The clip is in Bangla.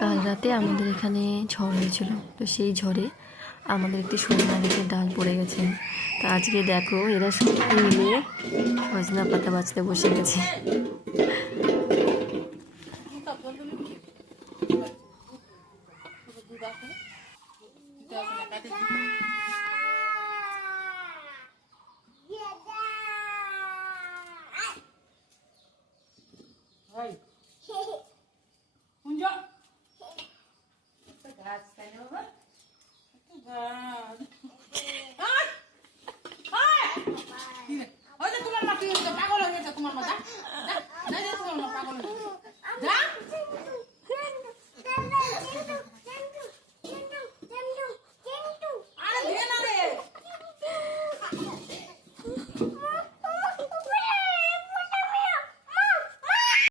কাল রাতে আমাদের এখানে ঝড় হয়েছিল, তো সেই ঝড়ে আমাদের একটি সজনা গাছের ডাল পড়ে গেছে। তো আজকে দেখো এরা সবাই মিলে সজনা পাতা বাঁচতে বসে গেছে।